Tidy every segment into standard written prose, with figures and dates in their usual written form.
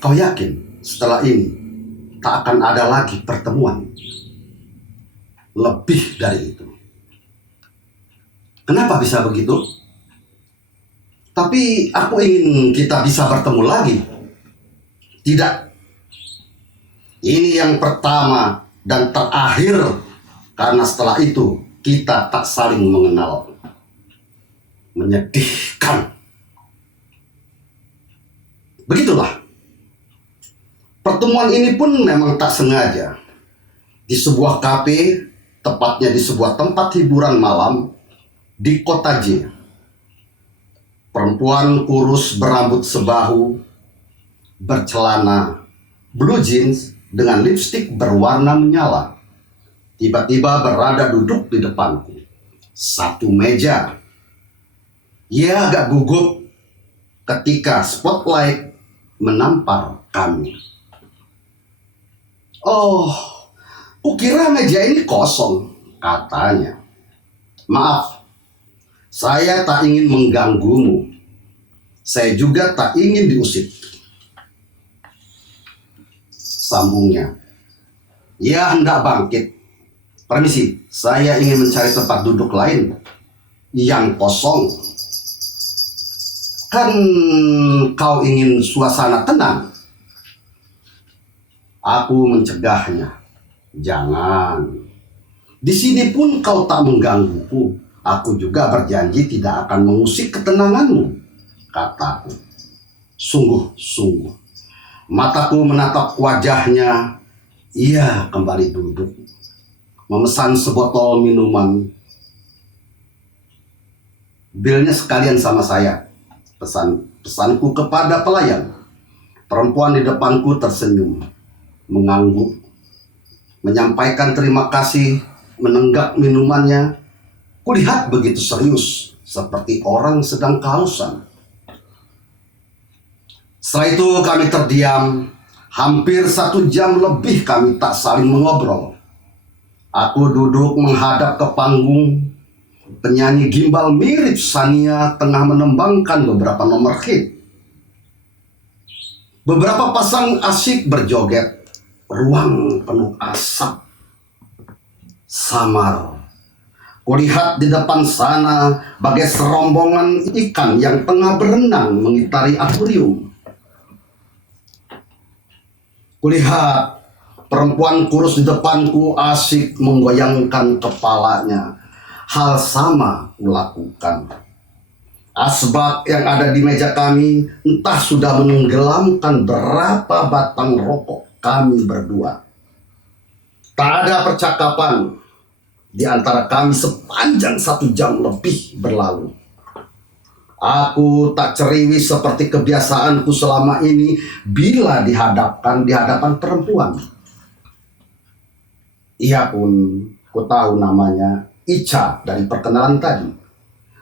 Kau yakin setelah ini tak akan ada lagi pertemuan lebih dari itu? Kenapa bisa begitu? Tapi aku ingin kita bisa bertemu lagi. Tidak. Ini yang pertama dan terakhir, karena setelah itu kita tak saling mengenal. Menyedihkan. Begitulah. Pertemuan ini pun memang tak sengaja. Di sebuah kafe, tepatnya di sebuah tempat hiburan malam di kota J. Perempuan kurus berambut sebahu, bercelana blue jeans dengan lipstik berwarna menyala, tiba-tiba berada duduk di depanku. Satu meja. Ia agak gugup ketika spotlight menampar kami. "Oh, kukira meja ini kosong," katanya. "Maaf, saya tak ingin mengganggumu. Saya juga tak ingin diusir," sambungnya. Ia hendak bangkit. "Permisi, saya ingin mencari tempat duduk lain yang kosong." "Kan kau ingin suasana tenang?" Aku mencegahnya. "Jangan. Di sini pun kau tak menggangguku. Aku juga berjanji tidak akan mengusik ketenanganmu," kataku. Sungguh-sungguh. Mataku menatap wajahnya. Ia kembali duduk, memesan sebotol minuman. "Bilnya sekalian sama saya," pesanku kepada pelayan. Perempuan di depanku tersenyum, mengangguk, menyampaikan terima kasih, menenggak minumannya. Kulihat begitu serius, seperti orang sedang kehausan. Setelah itu kami terdiam. Hampir 1 jam lebih kami tak saling mengobrol. Aku duduk menghadap ke panggung. Penyanyi gimbal mirip Sania tengah menembangkan beberapa nomor hit. Beberapa pasang asyik berjoget. Ruang penuh asap. Samar. Kulihat di depan sana bagai serombongan ikan yang tengah berenang mengitari akuarium. Kulihat perempuan kurus di depanku asik menggoyangkan kepalanya. Hal sama kulakukan. Asbak yang ada di meja kami entah sudah menenggelamkan berapa batang rokok kami berdua. Tak ada percakapan di antara kami sepanjang 1 jam lebih berlalu. Aku tak ceriwis seperti kebiasaanku selama ini bila di hadapan perempuan. Ia pun ku tahu namanya, Ica dari perkenalan tadi.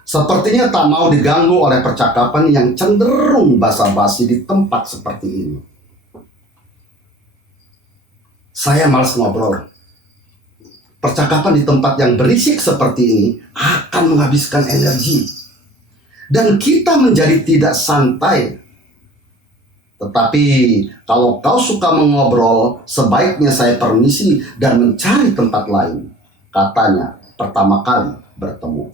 Sepertinya tak mau diganggu oleh percakapan yang cenderung basa-basi di tempat seperti ini. Saya malas ngobrol. Percakapan di tempat yang berisik seperti ini akan menghabiskan energi. Dan kita menjadi tidak santai. Tetapi kalau kau suka mengobrol, sebaiknya saya permisi dan mencari tempat lain, katanya pertama kali bertemu.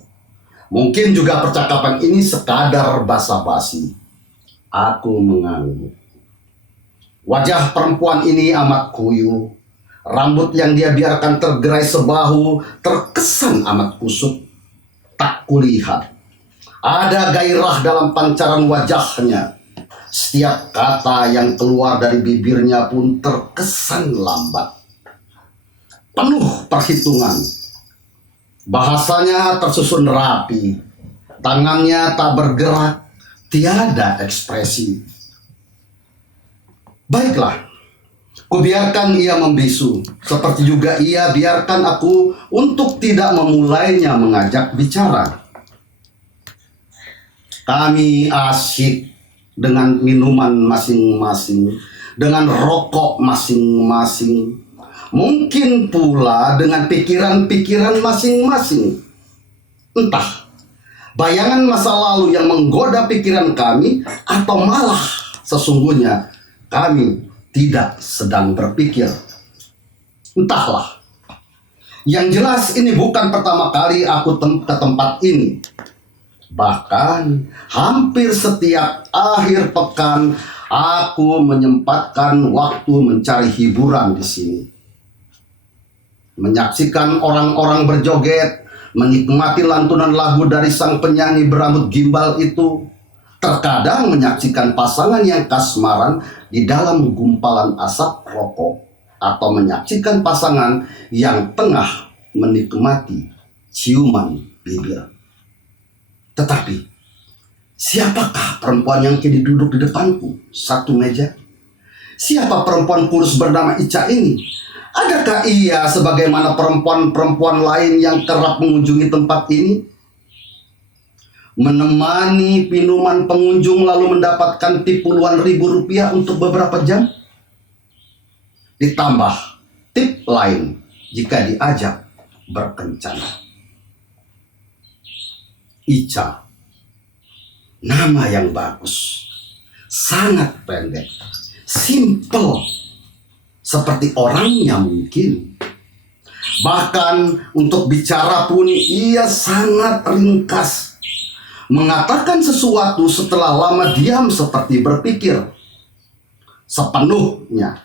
Mungkin juga percakapan ini sekadar basa-basi. Aku mengangguk. Wajah perempuan ini amat kuyu. Rambut yang dia biarkan tergerai sebahu terkesan amat kusut. Tak kulihat ada gairah dalam pancaran wajahnya. Setiap kata yang keluar dari bibirnya pun terkesan lambat. Penuh perhitungan. Bahasanya tersusun rapi. Tangannya tak bergerak. Tiada ekspresi. Baiklah. Kubiarkan ia membisu. Seperti juga ia biarkan aku untuk tidak memulainya mengajak bicara. Kami asyik dengan minuman masing-masing, dengan rokok masing-masing, mungkin pula dengan pikiran-pikiran masing-masing. Entah, bayangan masa lalu yang menggoda pikiran kami, atau malah sesungguhnya kami tidak sedang berpikir. Entahlah. Yang jelas ini bukan pertama kali aku ke tempat ini. Bahkan hampir setiap akhir pekan aku menyempatkan waktu mencari hiburan di sini. Menyaksikan orang-orang berjoget, menikmati lantunan lagu dari sang penyanyi berambut gimbal itu. Terkadang menyaksikan pasangan yang kasmaran di dalam gumpalan asap rokok, atau menyaksikan pasangan yang tengah menikmati ciuman bibir. Tetapi, siapakah perempuan yang kini duduk di depanku satu meja? Siapa perempuan kurus bernama Ica ini? Adakah ia sebagaimana perempuan-perempuan lain yang kerap mengunjungi tempat ini? Menemani minuman pengunjung lalu mendapatkan tip puluhan ribu rupiah untuk beberapa jam? Ditambah tip lain jika diajak berkencan. Ica, nama yang bagus, sangat pendek, simple, seperti orangnya mungkin. Bahkan untuk bicara pun ia sangat ringkas. Mengatakan sesuatu setelah lama diam seperti berpikir sepenuhnya.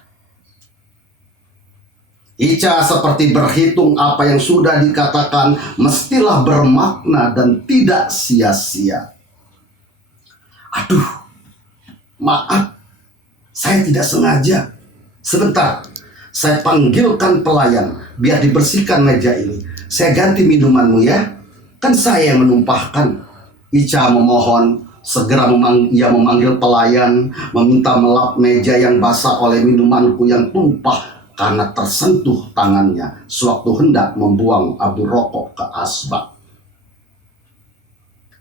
Ica seperti berhitung apa yang sudah dikatakan mestilah bermakna dan tidak sia-sia. Aduh, maaf, saya tidak sengaja. Sebentar, saya panggilkan pelayan biar dibersihkan meja ini. Saya ganti minumanmu ya, kan saya yang menumpahkan. Ica memohon, segera ia memanggil pelayan, meminta melap meja yang basah oleh minumanku yang tumpah karena tersentuh tangannya sewaktu hendak membuang abu rokok ke asbak.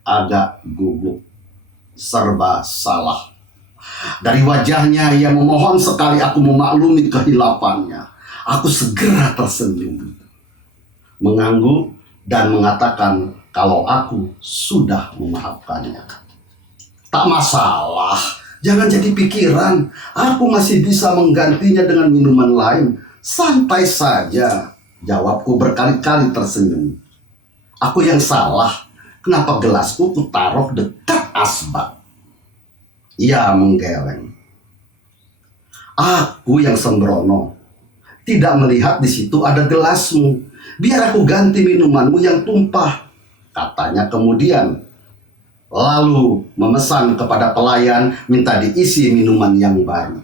Agak gugup, serba salah. Dari wajahnya ia memohon sekali aku memaklumi kehilafannya. Aku segera tersenyum, mengangguk dan mengatakan kalau aku sudah memaafkannya. Tak masalah, jangan jadi pikiran. Aku masih bisa menggantinya dengan minuman lain. Santai saja, jawabku berkali-kali tersenyum. Aku yang salah, kenapa gelasku kutaruh dekat asbak? Ia menggeleng. Aku yang sembrono, tidak melihat di situ ada gelasmu. Biar aku ganti minumanmu yang tumpah, katanya kemudian. Lalu memesan kepada pelayan minta diisi minuman yang baru.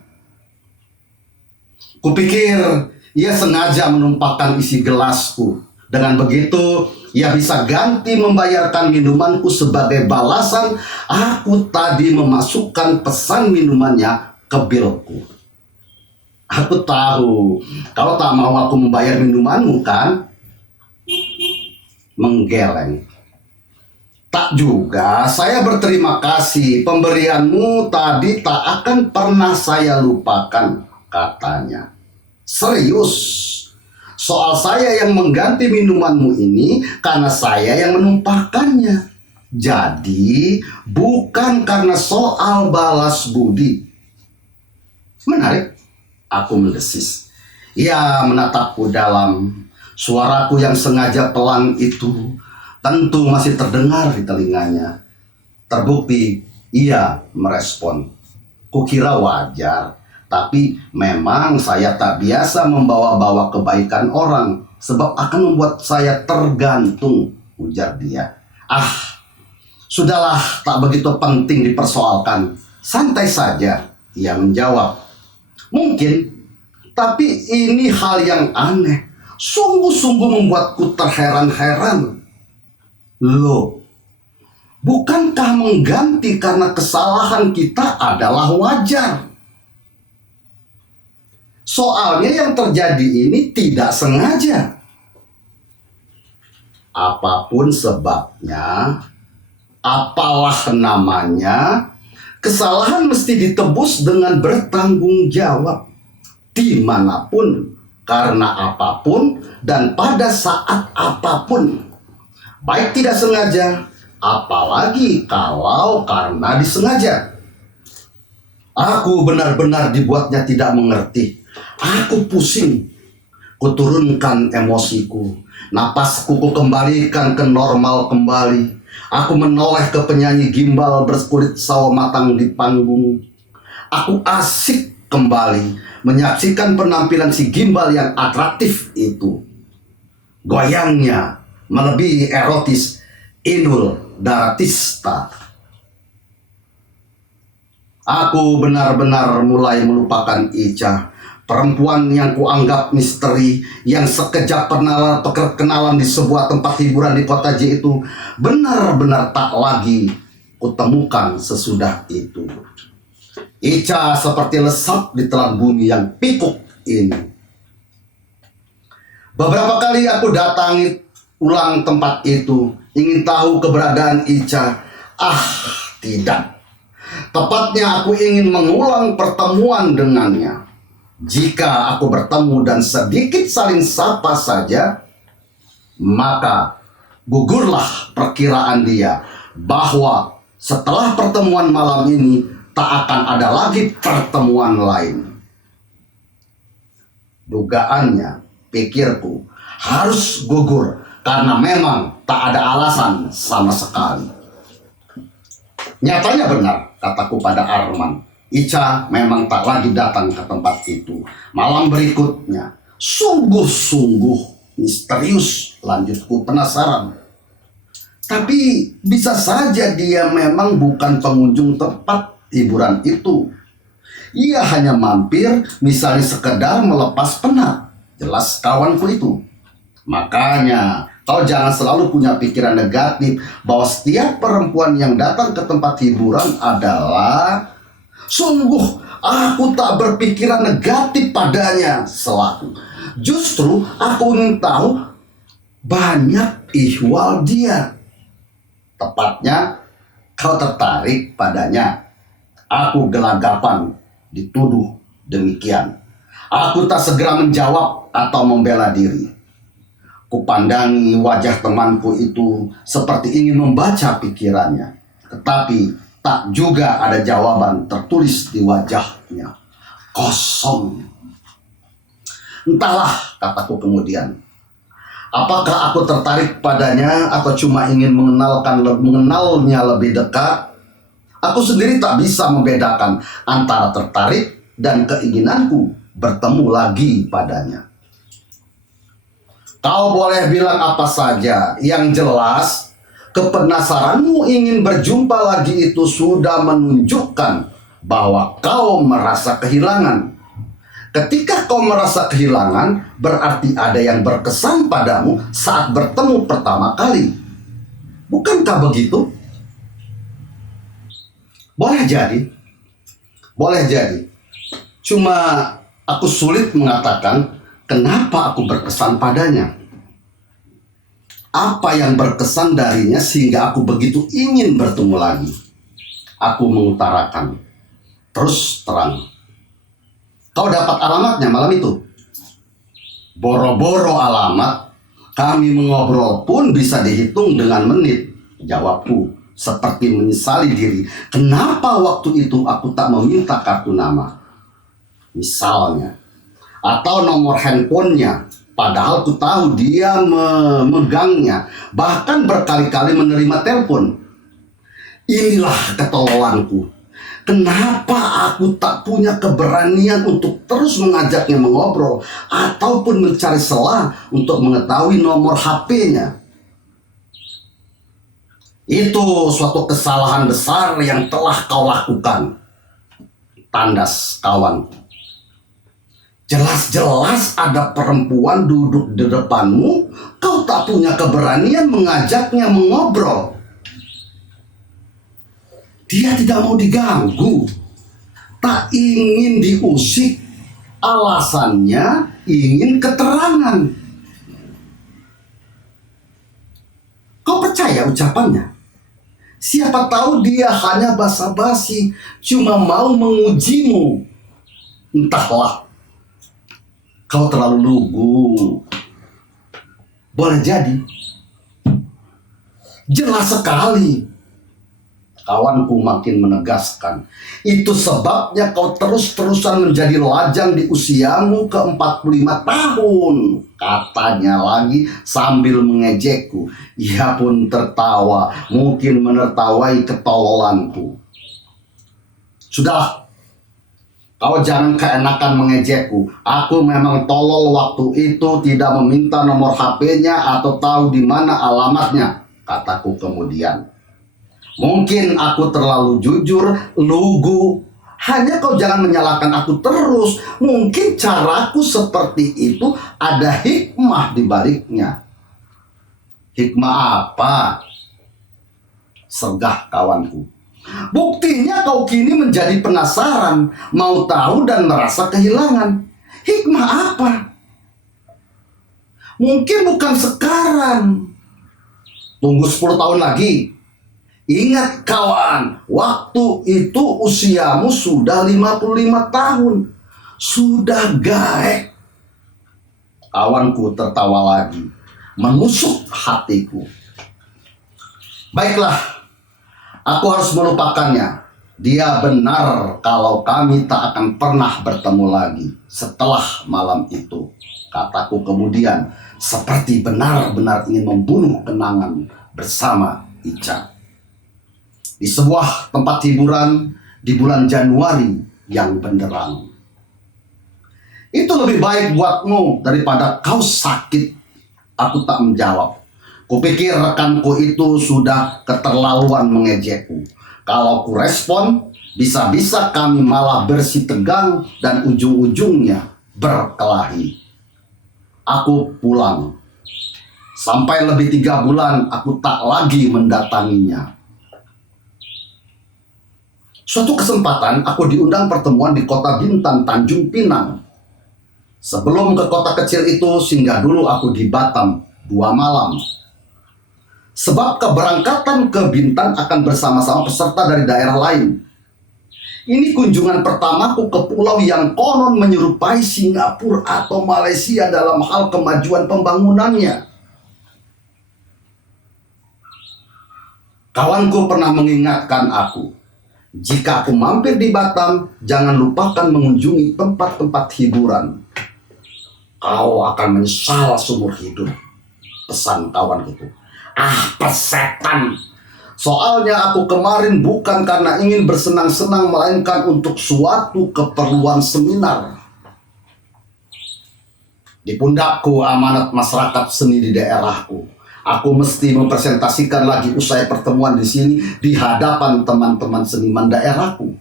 Kupikir ia sengaja menumpahkan isi gelasku. Dengan begitu ia bisa ganti membayarkan minumanku sebagai balasan aku tadi memasukkan pesan minumannya ke bilku. Aku tahu kau tak mau aku membayar minumanmu kan? Menggeleng. Tak juga, saya berterima kasih. Pemberianmu tadi tak akan pernah saya lupakan, katanya. Serius, soal saya yang mengganti minumanmu ini karena saya yang menumpahkannya. Jadi, bukan karena soal balas budi. Menarik, aku mendesis. Ia menatapku dalam. Suaraku yang sengaja pelan itu tentu masih terdengar di telinganya. Terbukti ia merespon. Kukira wajar, tapi memang saya tak biasa membawa-bawa kebaikan orang sebab akan membuat saya tergantung, ujar dia. Sudahlah, tak begitu penting dipersoalkan. Santai saja, ia menjawab. Mungkin, tapi ini hal yang aneh. Sungguh-sungguh membuatku terheran-heran. Loh, bukankah mengganti karena kesalahan kita adalah wajar? Soalnya yang terjadi ini tidak sengaja. Apapun sebabnya, apalah namanya, kesalahan mesti ditebus dengan bertanggung jawab. Dimanapun, karena apapun, dan pada saat apapun. Baik tidak sengaja, apalagi kalau karena disengaja. Aku benar-benar dibuatnya tidak mengerti. Aku pusing. Kuturunkan emosiku. Napasku kukembalikan ke normal kembali. Aku menoleh ke penyanyi gimbal berkulit sawo matang di panggung. Aku asik kembali menyaksikan penampilan si gimbal yang atraktif itu. Goyangnya melebihi erotis Inul Daratista. Aku benar-benar mulai melupakan Ica, perempuan yang kuanggap misteri, yang sekejap pernah perkenalan di sebuah tempat hiburan di kota J itu, benar-benar tak lagi kutemukan sesudah itu. Ica seperti lesap di telan bumi yang pikuk ini. Beberapa kali aku datangi ulang tempat itu, ingin tahu keberadaan Ica. Tidak. Tepatnya aku ingin mengulang pertemuan dengannya. Jika aku bertemu dan sedikit saling sapa saja, maka gugurlah perkiraan dia bahwa setelah pertemuan malam ini tak akan ada lagi pertemuan lain. Dugaannya, pikirku, harus gugur karena memang tak ada alasan sama sekali. Nyatanya benar, kataku pada Arman. Ica memang tak lagi datang ke tempat itu. Malam berikutnya, sungguh-sungguh misterius, lanjutku penasaran. Tapi bisa saja dia memang bukan pengunjung tempat hiburan itu. Ia hanya mampir, misalnya sekedar melepas penat. Jelas kawanku itu. Makanya kau jangan selalu punya pikiran negatif bahwa setiap perempuan yang datang ke tempat hiburan adalah... Sungguh aku tak berpikiran negatif padanya selaku. Justru aku ingin tahu banyak ihwal dia. Tepatnya kau tertarik padanya. Aku gelagapan dituduh demikian. Aku tak segera menjawab atau membela diri. Kupandangi wajah temanku itu seperti ingin membaca pikirannya. Tetapi tak juga ada jawaban tertulis di wajahnya. Kosong. Entahlah, kataku kemudian. Apakah aku tertarik padanya atau cuma ingin mengenalnya lebih dekat? Aku sendiri tak bisa membedakan antara tertarik dan keinginanku bertemu lagi padanya. Kau boleh bilang apa saja, yang jelas kepenasaranmu ingin berjumpa lagi itu sudah menunjukkan bahwa kau merasa kehilangan. Ketika kau merasa kehilangan, berarti ada yang berkesan padamu saat bertemu pertama kali. Bukankah begitu? Boleh jadi. Boleh jadi. Cuma aku sulit mengatakan kenapa aku berkesan padanya. Apa yang berkesan darinya sehingga aku begitu ingin bertemu lagi? Aku mengutarakan. Terus terang. Kau dapat alamatnya malam itu? Boro-boro alamat. Kami mengobrol pun bisa dihitung dengan menit. Jawabku seperti menyesali diri. Kenapa waktu itu aku tak meminta kartu nama? Misalnya. Atau nomor handphonenya. Padahal ku tahu dia memegangnya. Bahkan berkali-kali menerima telepon. Inilah ketololanku. Kenapa aku tak punya keberanian untuk terus mengajaknya mengobrol. Ataupun mencari celah untuk mengetahui nomor HP-nya. Itu suatu kesalahan besar yang telah kau lakukan. Tandas kawanku. Jelas-jelas ada perempuan duduk di depanmu, kau tak punya keberanian mengajaknya mengobrol. Dia tidak mau diganggu, tak ingin diusik, alasannya ingin keterangan. Kau percaya ucapannya? Siapa tahu dia hanya basa-basi, cuma mau mengujimu. Entahlah. Kau terlalu lugu. Boleh jadi. Jelas sekali. Kawanku makin menegaskan. Itu sebabnya kau terus-terusan menjadi lajang di usiamu ke-45 tahun. Katanya lagi sambil mengejekku. Ia pun tertawa, mungkin menertawai ketololanku. Sudahlah, kau jangan keenakan mengejekku. Aku memang tolol waktu itu, tidak meminta nomor HP-nya atau tahu di mana alamatnya, kataku kemudian. Mungkin aku terlalu jujur, lugu. Hanya kau jangan menyalahkan aku terus. Mungkin caraku seperti itu ada hikmah di baliknya. Hikmah apa? Sergah kawanku. Buktinya kau kini menjadi penasaran, mau tahu dan merasa kehilangan. Hikmah apa? Mungkin bukan sekarang. Tunggu 10 tahun lagi. Ingat kawan, waktu itu usiamu sudah 55 tahun. Sudah gaek. Kawanku tertawa lagi, menusuk hatiku. Baiklah, aku harus melupakannya. Dia benar kalau kami tak akan pernah bertemu lagi setelah malam itu, kataku kemudian, seperti benar-benar ingin membunuh kenangan bersama Ica. Di sebuah tempat hiburan di bulan Januari yang benderang. Itu lebih baik buatmu daripada kau sakit. Aku tak menjawab. Kupikir rekanku itu sudah keterlaluan mengejekku. Kalau ku respon, bisa-bisa kami malah bersitegang dan ujung-ujungnya berkelahi. Aku pulang. Sampai lebih 3 bulan aku tak lagi mendatanginya. Suatu kesempatan aku diundang pertemuan di kota Bintan, Tanjung Pinang. Sebelum ke kota kecil itu, singgah dulu aku di Batam 2 malam. Sebab keberangkatan ke Bintan akan bersama-sama peserta dari daerah lain. Ini kunjungan pertamaku ke pulau yang konon menyerupai Singapura atau Malaysia dalam hal kemajuan pembangunannya. Kawanku pernah mengingatkan aku, jika aku mampir di Batam, jangan lupakan mengunjungi tempat-tempat hiburan. Kau akan menyesal seumur hidup, pesan kawan itu. Ah, persetan. Soalnya aku kemarin bukan karena ingin bersenang-senang, melainkan untuk suatu keperluan seminar. Di pundakku amanat masyarakat seni di daerahku. Aku mesti mempresentasikan lagi usai pertemuan di sini di hadapan teman-teman seniman daerahku.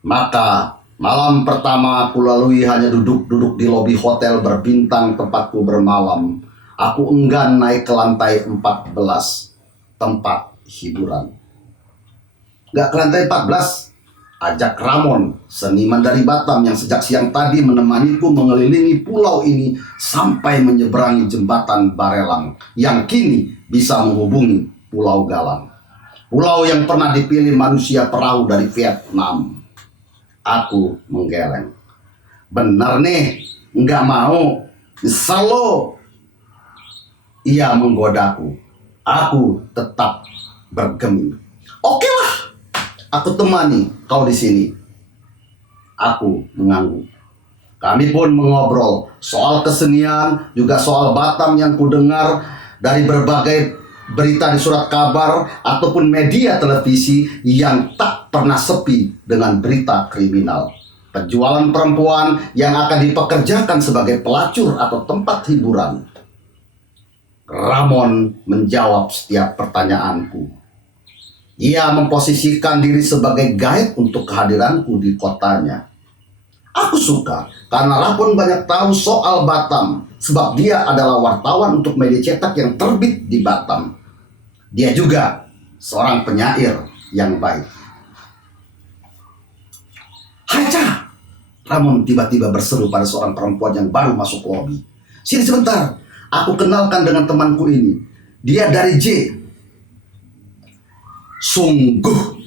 Maka malam pertama aku lalui hanya duduk-duduk di lobi hotel berbintang tempatku bermalam. Aku enggan naik ke lantai 14 tempat hiburan. Gak ke lantai 14, ajak Ramon, seniman dari Batam yang sejak siang tadi menemaniku mengelilingi pulau ini sampai menyeberangi jembatan Barelang yang kini bisa menghubungi Pulau Galang. Pulau yang pernah dipilih manusia perahu dari Vietnam. Aku menggeleng. Benar nih, nggak mau. Nyesel lo. Ia menggodaku. Aku tetap bergeming. Oke lah, aku temani kau di sini. Aku mengangguk. Kami pun mengobrol soal kesenian, juga soal Batam yang kudengar dari berbagai berita di surat kabar ataupun media televisi yang tak pernah sepi dengan berita kriminal. Penjualan perempuan yang akan dipekerjakan sebagai pelacur atau tempat hiburan. Ramon menjawab setiap pertanyaanku. Ia memposisikan diri sebagai guide untuk kehadiranku di kotanya. Aku suka karena Ramon banyak tahu soal Batam, sebab dia adalah wartawan untuk media cetak yang terbit di Batam. Dia juga seorang penyair yang baik. Haca! Ramon tiba-tiba berseru pada seorang perempuan yang baru masuk lobi. Sini sebentar, aku kenalkan dengan temanku ini. Dia dari J. Sungguh,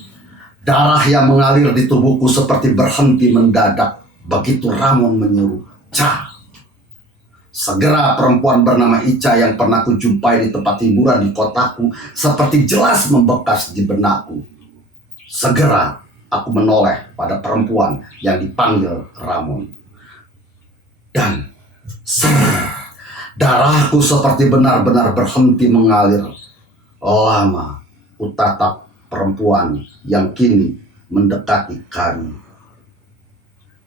darah yang mengalir di tubuhku seperti berhenti mendadak begitu Ramon menyuruh, Ca. Segera perempuan bernama Ica yang pernah kujumpai di tempat hiburan di kotaku seperti jelas membekas di benakku. Segera aku menoleh pada perempuan yang dipanggil Ramon. Dan darahku seperti benar-benar berhenti mengalir. Lama kutatap perempuan yang kini mendekati kami.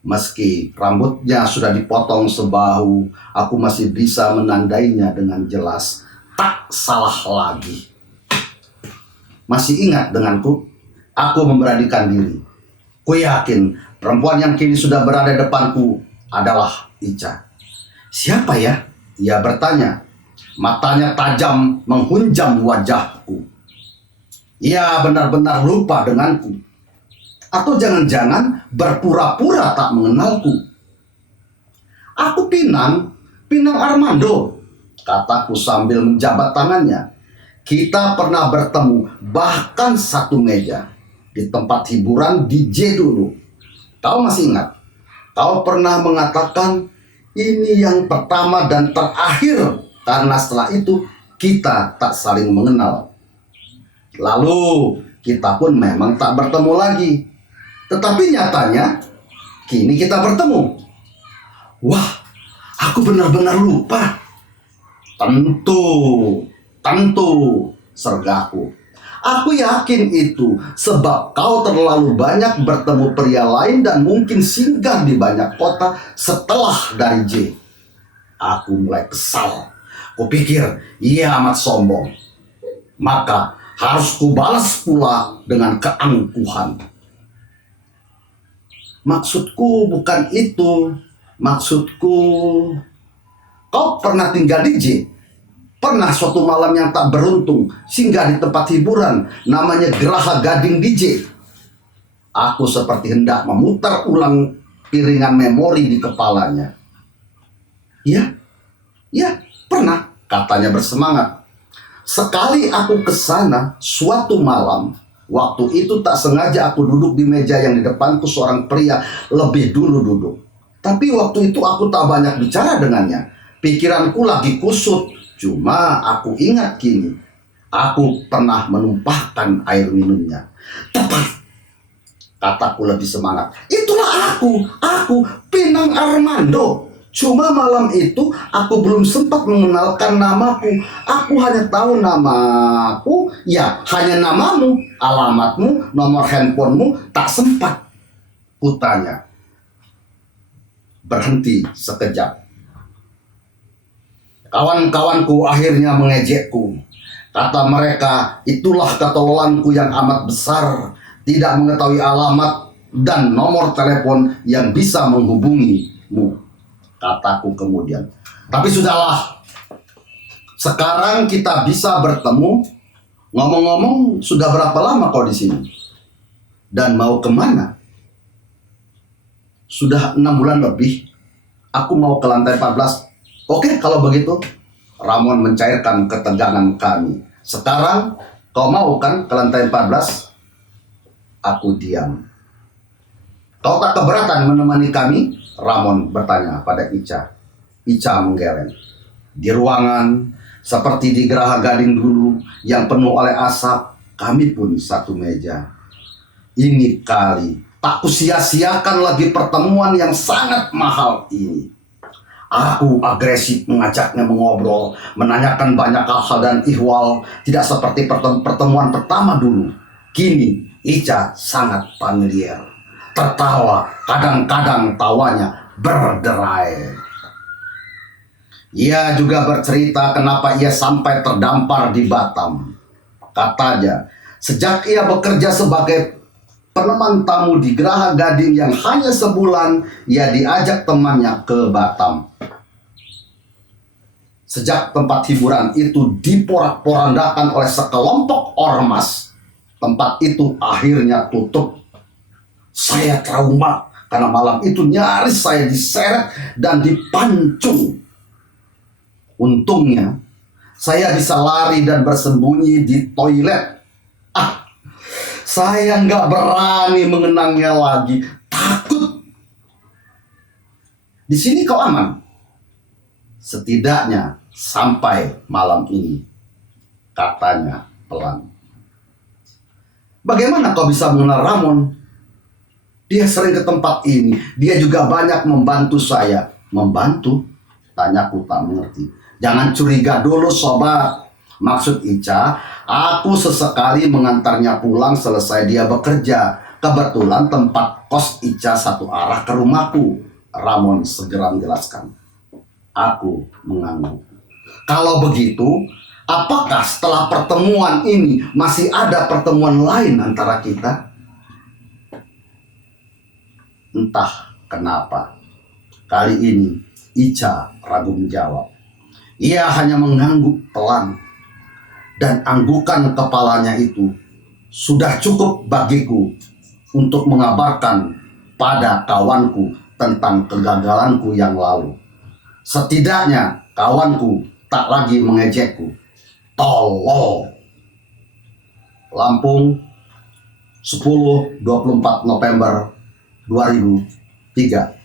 Meski rambutnya sudah dipotong sebahu, aku masih bisa menandainya dengan jelas. Tak salah lagi. Masih ingat denganku? Aku memberanikan diri. Ku yakin perempuan yang kini sudah berada depanku adalah Ica. Siapa ya? Ia bertanya. Matanya tajam menghunjam wajahku. Ia benar-benar lupa denganku. Atau jangan-jangan berpura-pura tak mengenalku. Aku Pinang Armando, kataku sambil menjabat tangannya. Kita pernah bertemu bahkan satu meja di tempat hiburan DJ dulu. Kau masih ingat? Kau pernah mengatakan ini yang pertama dan terakhir karena setelah itu kita tak saling mengenal. Lalu kita pun memang tak bertemu lagi. Tetapi nyatanya kini kita bertemu. Wah, aku benar-benar lupa. Tentu, sergaku. Aku yakin itu sebab kau terlalu banyak bertemu pria lain dan mungkin singgah di banyak kota setelah dari J. Aku mulai kesal. Kupikir ia amat sombong. Maka harus kubalas pula dengan keangkuhan. Maksudku bukan itu. Maksudku, kau pernah tinggal di J? Pernah suatu malam yang tak beruntung singgah di tempat hiburan namanya Geraha Gading DJ. Aku seperti hendak memutar ulang piringan memori di kepalanya. Ya, pernah, katanya bersemangat. Sekali aku ke sana suatu malam. Waktu itu tak sengaja aku duduk di meja yang di depanku seorang pria lebih dulu duduk. Tapi waktu itu aku tak banyak bicara dengannya. Pikiranku lagi kusut. Cuma aku ingat kini. Aku pernah menumpahkan air minumnya. Tepat, kataku lebih semangat. Itulah aku Pinang Armando. Cuma malam itu aku belum sempat mengenalkan namaku. Aku hanya tahu namaku, ya hanya namamu, alamatmu, nomor handphonemu, tak sempat. Kutanya. Berhenti sekejap. Kawan-kawanku akhirnya mengejekku. Kata mereka, itulah ketololanku yang amat besar. Tidak mengetahui alamat dan nomor telepon yang bisa menghubungimu. Kataku kemudian. Tapi sudahlah. Sekarang kita bisa bertemu. Ngomong-ngomong, sudah berapa lama kau di sini? Dan mau kemana? Sudah 6 bulan lebih. Aku mau ke lantai 14. Oke, kalau begitu. Ramon mencairkan ketegangan kami. Sekarang kau mau kan ke lantai 14? Aku diam. Kau tak keberatan menemani kami? Ramon bertanya pada Ica. Ica menggeleng. Di ruangan, seperti di Geraha Gading dulu, yang penuh oleh asap, kami pun satu meja. Ini kali, tak kusia-siakan lagi pertemuan yang sangat mahal ini. Aku agresif mengajaknya mengobrol, menanyakan banyak hal dan ihwal, tidak seperti pertemuan pertama dulu. Kini, Ica sangat familiar. Tertawa, kadang-kadang tawanya berderai. Ia juga bercerita kenapa ia sampai terdampar di Batam. Katanya, sejak ia bekerja sebagai peneman tamu di Geraha Gading yang hanya sebulan, ia diajak temannya ke Batam. Sejak tempat hiburan itu diporak-porandakan oleh sekelompok ormas, tempat itu akhirnya tutup. Saya trauma karena malam itu nyaris saya diseret dan dipancung. Untungnya saya bisa lari dan bersembunyi di toilet. Saya nggak berani mengenangnya lagi, takut. Di sini kau aman? Setidaknya sampai malam ini, katanya pelan. Bagaimana kau bisa mengenal Ramon? Dia sering ke tempat ini. Dia juga banyak membantu saya. Membantu? Tanyaku tak mengerti. Jangan curiga dulu sobat. Maksud Ica, aku sesekali mengantarnya pulang selesai dia bekerja. Kebetulan tempat kos Ica satu arah ke rumahku. Ramon segera menjelaskan. Aku mengangguk. Kalau begitu, apakah setelah pertemuan ini masih ada pertemuan lain antara kita? Entah kenapa, kali ini Ica ragu menjawab. Ia hanya mengangguk pelan, dan anggukan kepalanya itu sudah cukup bagiku untuk mengabarkan pada kawanku tentang kegagalanku yang lalu. Setidaknya kawanku tak lagi mengejekku. Tolol. Lampung, 10-24 November 2003.